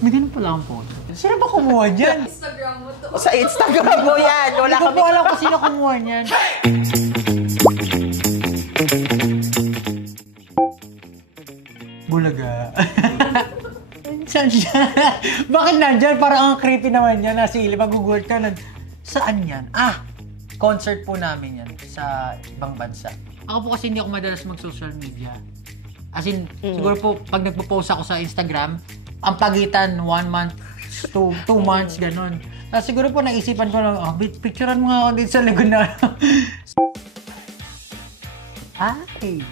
May ganun pala ang photo. Sino ba kumuha dyan? Instagram mo to. Sa Instagram mo yan. Wala Hindi ko po alam kung sino kumuha niyan. Bulaga. Saan siya? Bakit nandyan? Parang ang creepy naman yan. Nasa ili, magugulat ka. Saan yan? Concert po namin yan sa ibang bansa. Ako po kasi hindi ako madalas mag-social media. As in, siguro po, pag nagpo-post ako sa Instagram, ang pagitan, 1 month, 2 months, ganun. Tapos siguro po naisipan ko lang, picturean mo nga ako dito sa likod na. Ay!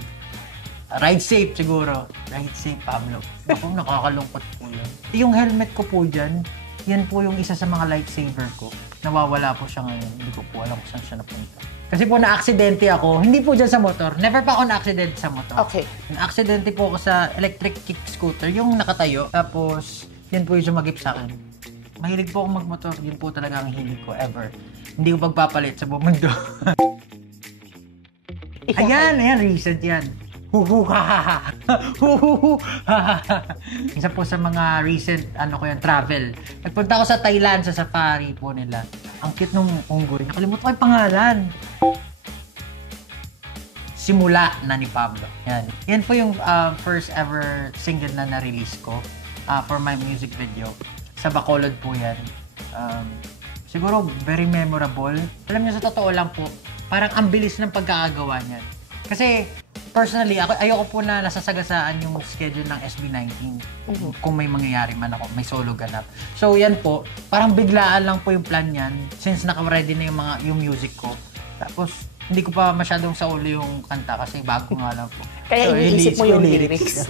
Ride safe siguro. Ride safe, Pablo. Ako, nakakalungkot po yun. Yung helmet ko po dyan, yan po yung isa sa mga lightsaber ko. Nawawala po siya ngayon. Hindi ko po alam kung saan siya napunta. Kasi po na-aksidente ako. Hindi po dyan sa motor. Never pa ako na-aksidente sa motor. Okay. Na-aksidente po ako sa electric kick scooter, yung nakatayo. Tapos, yan po yung sumagip sa akin. Mahilig po akong magmotor. Yun po talaga ang hilig ko ever. Hindi ko pagpapalit sa buong mundo. Ayan, recent yan. Isa po sa mga recent travel. Nagpunta ako sa Thailand sa safari po nila. Ang cute nung unggoy. Nakalimutan ko yung pangalan. Simula na ni Pablo. Yan po yung first ever single na na-release ko for my music video. Sa Bacolod po yan. Siguro very memorable. Alam niyo, sa totoo lang po, parang ang bilis ng pagkakagawa niyan. Kasi personally, ayoko po na nasasagasaan yung schedule ng SB19. Kung may mangyayari man ako, may solo ganap. So yan po, parang biglaan lang po yung plan yan since naka-ready na yung music ko. Tapos, hindi ko pa masyadong sa ulo yung kanta kasi bago nga lang po. Kaya iniisip mo yung lyrics.